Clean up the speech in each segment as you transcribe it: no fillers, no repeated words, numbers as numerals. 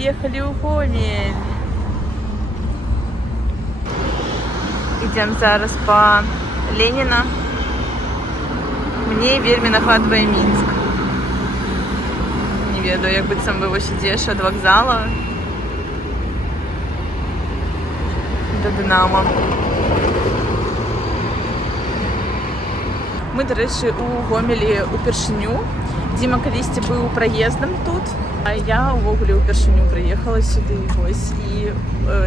приехали в Гомель. Идем зараз по Ленина. Мне вельмі нагадує Мінськ. Не ведаю, як быццам бы вось ідзеш ад вакзала до Динамо. Мы, до речі, у Гомелі упершыню. Діма калісьці быў праездам тут, а я увогуле упершыню прыехала сюды вось і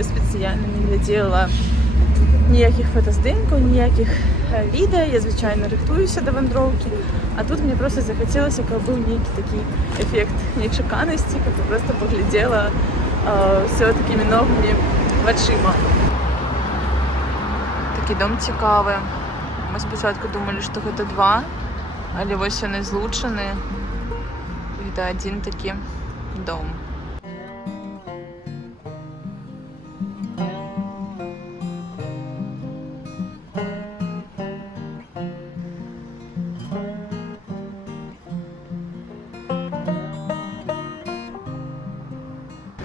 спецыяльна не глядзела ніякіх фотаздымкаў, ніякіх відэа. Я звычайна рыхтуюся да вандроўкі, а тут мне просто захацелася, каб быў нейкі такі эфект нечаканасці, каб я просто паглядзела все такімі новымі вачыма. Такі дом цікавы. Мы спачатку думалі, што гэта два, але вось яны злучаны. Гэта адзін такі дом.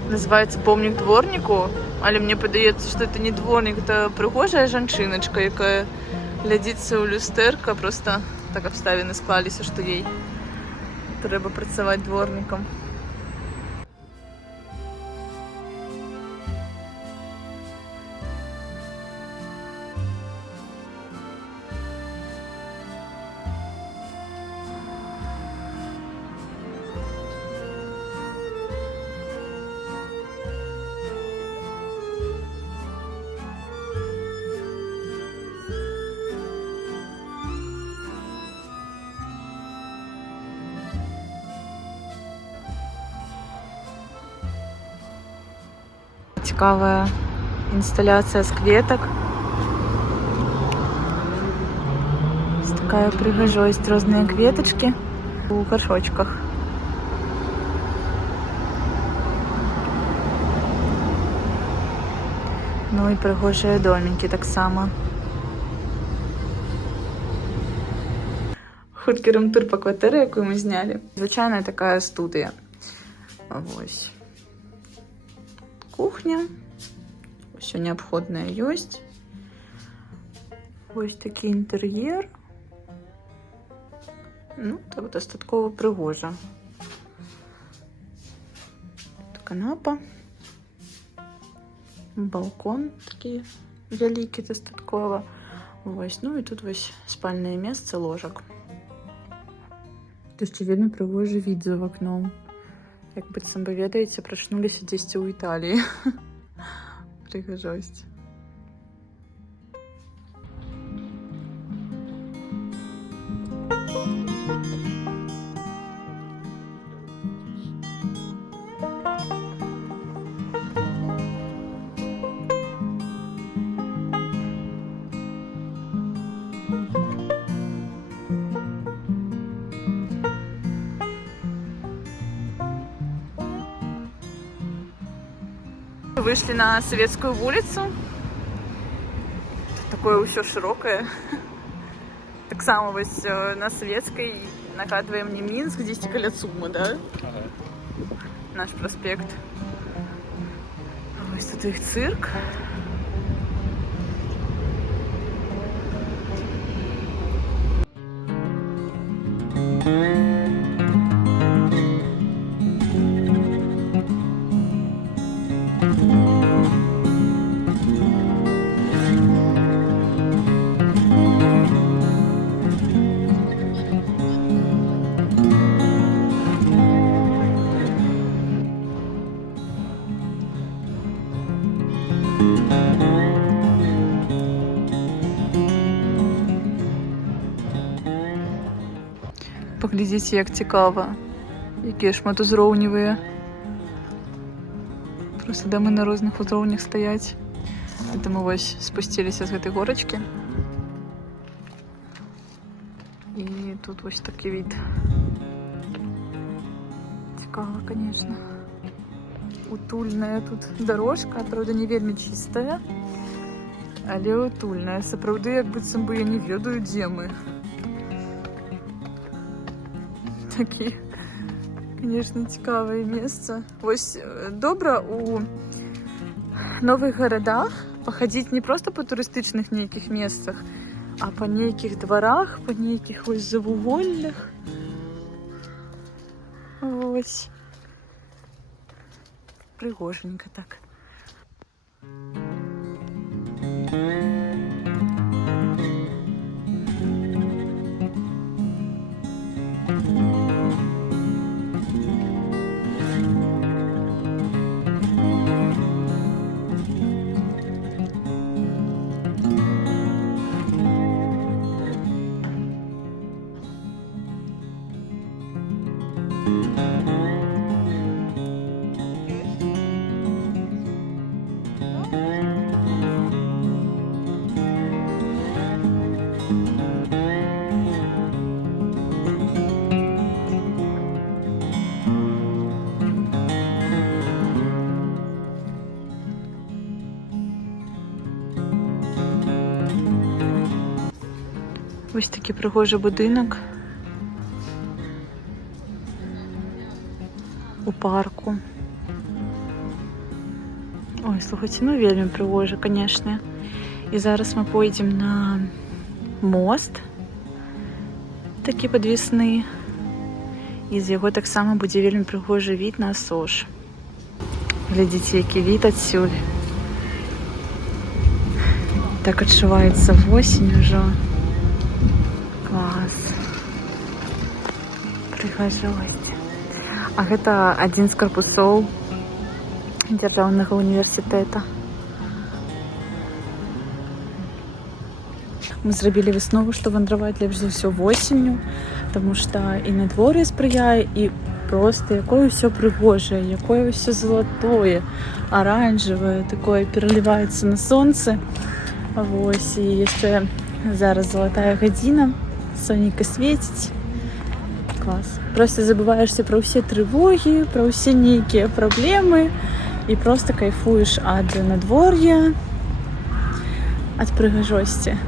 Называецца помнік дворніку, але мне падаецца, што это не дворнік, это прыгожая жанчыначка, якая глядзіцца ў люстэрка, просто так абставіны склаліся, што ей трэба працаваць дворнікам. Цікавая інсталяцыя з кветак. Такая прыгажосць, розныя кветачкі у гаршочках. Ну і прыгожыя домікі таксама. Хуткі рум-тур па кватэры, якую мы знялі. Звычайная такая студыя. Вось. Кухня. Все необходное есть. Вось такі інтэр'ер. Ну, так дастаткова прыгожа. Канапа. Балкон такі вялікі дастаткова. Вось, ну і тут вось спальнае месца, ложак. Тут яшчэ вельмі прыгожы від за вакном. Як быццам бы ведаеце, прачнуліся дзесьці ў Італіі. Прыгажосць. Вышли на Советскую улицу. Такое ўсё шырокае. Таксама вось на Советской нагадвае мне Мінск, дзесьці каля ЦУМа, да? Ага. Наш праспект. Вось тут іх цырк. Паглядзіце, як цікава. Якія шматузроўневыя. Просто дамы на розных узроўнях стаяць. Это мы вось спусціліся з гэтай горачкі. І тут вось такі від. Цікава, конечно. Утульная тут дорожка, правда, не вельмі чистая, але утульная. Сапраўды, як быццам бы я не ведаю, дзе мы. Такі Звісно, цікаве місце. Ось добре у нових городах походити не просто по туристичних ніяких місцях, а по ніяких дворах, по ніяких ось завугольних. Ось. Пригоженько так. Ось такий пригожий будинок у парку. Ой, слухайте, ну вельми пригоже, конечно. І зараз ми поїдемо на мост, такий підвісний. І з його так само буде вельми пригожий від на Сош. Глядите, який вид отсюда. Так відчувається осінь уже. Клас. Прыгажосць. А гэта адзін з карпусоў дзяржаўнага універсітэта. Мы зрабілі выснову, што вандраваць лепш за ўсё восенню, таму што і надвор'е спрыяе, і проста якое ўсё прыгожае, якое ўсё залатое, аранжавае, такое пераліваецца на сонцы. Вось, і яшчэ зараз залатая гадзіна. Сонечка свеціць. Клас. Просто забываешься про ўсе трывогі, про ўсе нейкія праблемы і просто кайфуеш ад надвор'я, ад прыгажосці.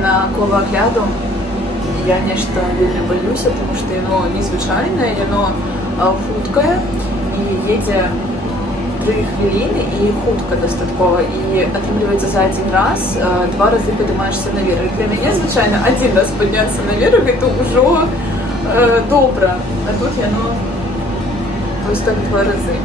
На коло огляду я нешта вельмі баюся, тому што яно незвычайнае, яно хуткае і едзе 3 хвіліны і хутка дастаткова. І атрымліваецца за один раз 2 разы падымаешся наверх. Для мяне звычайна 1 раз падняцца наверх гэта ўжо добра, а тут яно вось так 2 разы.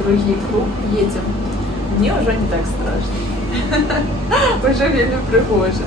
Другий круг едем. Мне уже не так страшно. Уже вельми пригоже.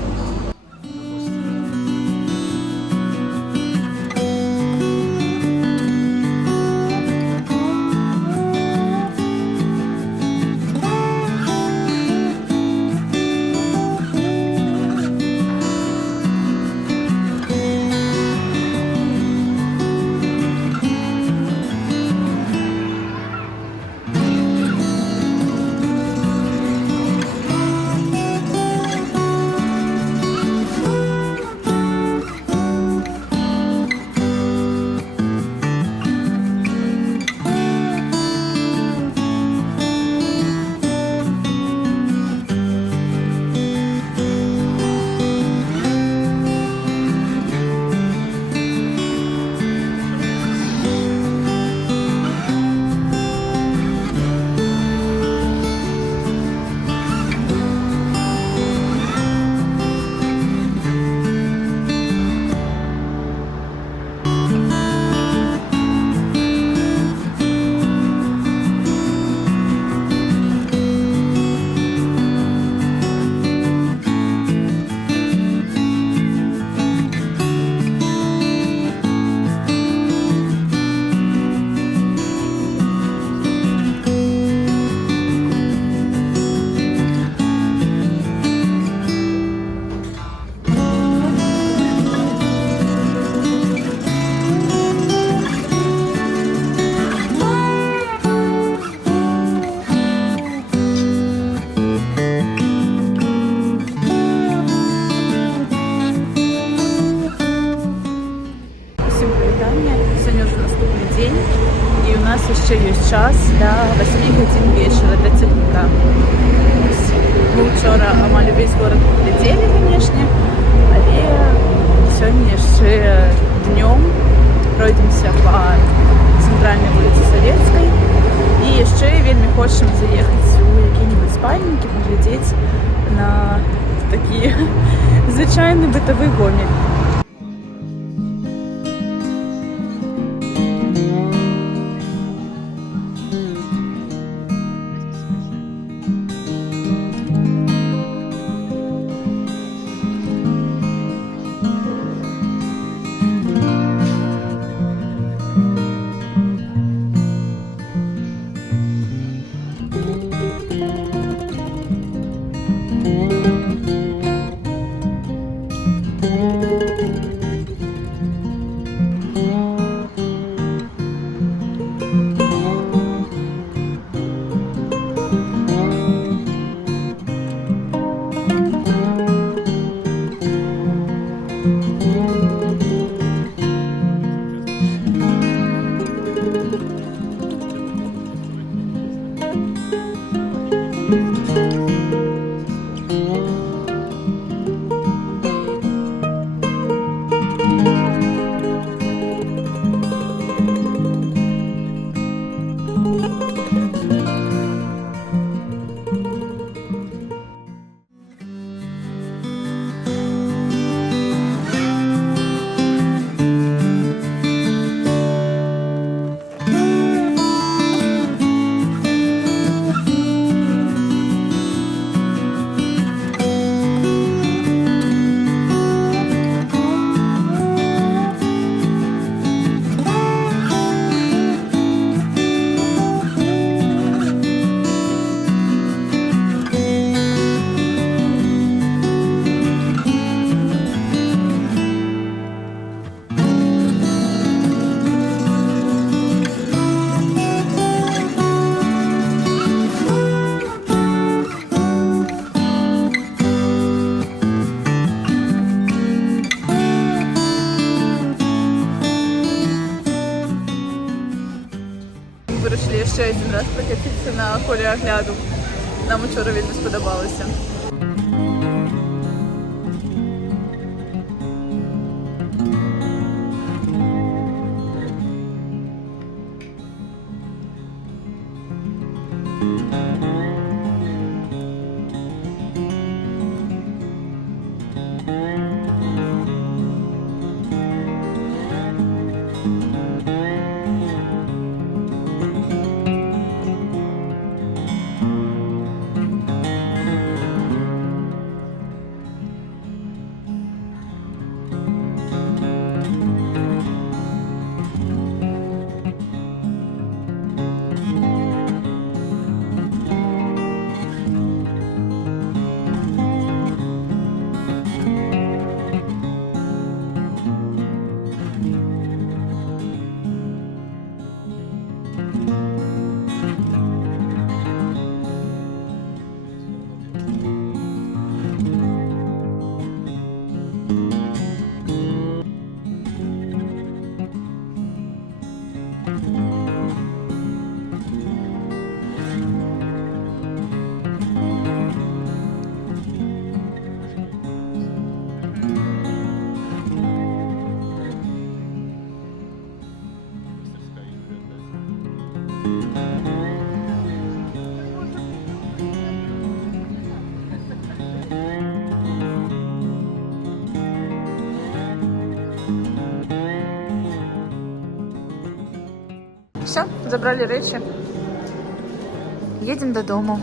нас ще є час до 8 годин вечора, до церкви. Ми вчора мали весь город поглядели, конечно, але сьогодні ще днем пройдемося по центральній вулиці Советській. І ще вельми хочемо заїхати у які-небудь спальники, поглядіти на такий звичайний битовий Гомель. Вирішили ще один раз прокатитися на колі огляду. Нам вчора вельми сподобалося. Все, забрали речі. Їдемо додому.